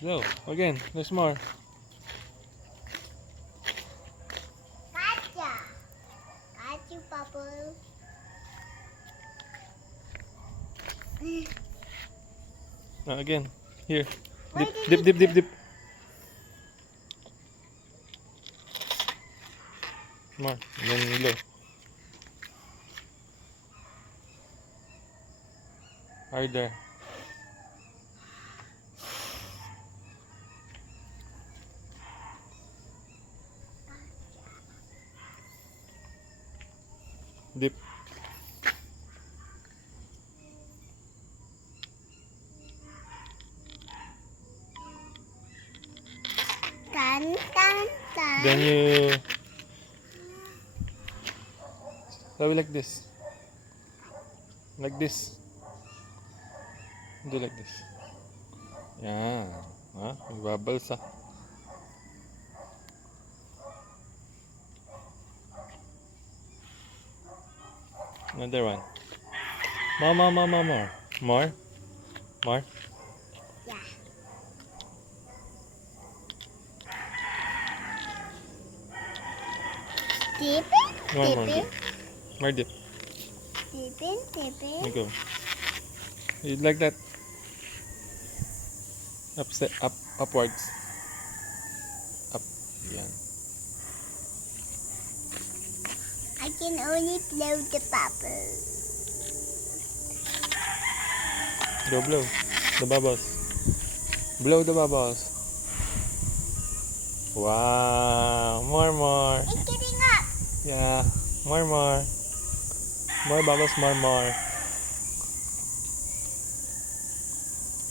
Go. Again. There's more. Gotcha. Got you, Bubble. Again. Here. Why Dip, did dip, it dip, dip, go? dip. More. Then below. Right there. Dip. Dun, dun, dun. Then you do like this. Like this. Do like this. Yan. Ha? May bubbles ah. Another one. More, more, more, more, more. More. More. Yeah. Dipping, More, more dipping, dip. More dip. dipping, There you dipping. go. You like that? Upwards. Up. Yan. I can only blow the bubble. Go blow. The bubbles. Blow the bubbles. Wow. More, more. It's getting up. Yeah. More, more. More bubbles, more, more.